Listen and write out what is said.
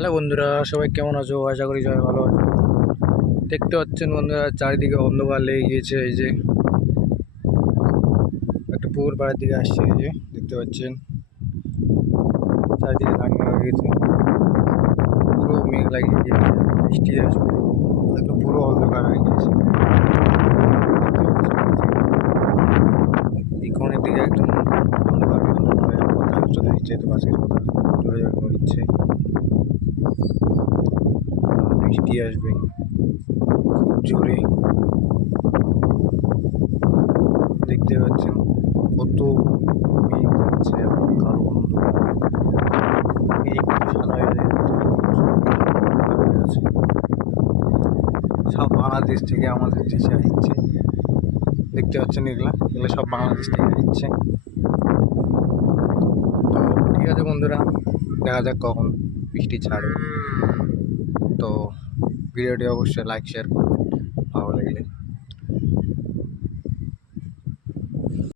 Hello বন্ধুরা, সবাই কেমন আছো? আশা করি সবাই ভালো আছো। দেখতে পাচ্ছেন বন্ধুরা, চারিদিকে অন্ধকার লেগে গিয়েছে। এই যে একটা পুকুর পাড়ের দিকে আসছে, এই যে দেখতে পাচ্ছেন চারিদিকে ধান হয়ে গেছে, পুরো মেঘ লাগিয়ে গিয়েছে, বৃষ্টি আসবে, একদম পুরো অন্ধকার হয়ে গিয়েছে। এই কোণের দিকে একদম অন্ধকার অন্ধকার হয়ে কথা চলে দিচ্ছে, তো বাসের কথা জোরে জোরে দিচ্ছে, বৃষ্টি আসবে খুব জোরে। দেখতে পাচ্ছেন কত মেঘ যাচ্ছে এবং কালো অন্ধকার, মেঘগুলো সাদা হয়ে আছে। সব বাংলাদেশ থেকে আমাদের দেশে আসছে, দেখতে পাচ্ছেন এগুলা এগুলো সব বাংলাদেশ থেকে আসছে। তো ঠিক আছে বন্ধুরা, দেখা যাক কখন বৃষ্টি ছাড়ে। তো ভিডিওটি অবশ্যই লাইক শেয়ার করবেন ভালো লাগলে।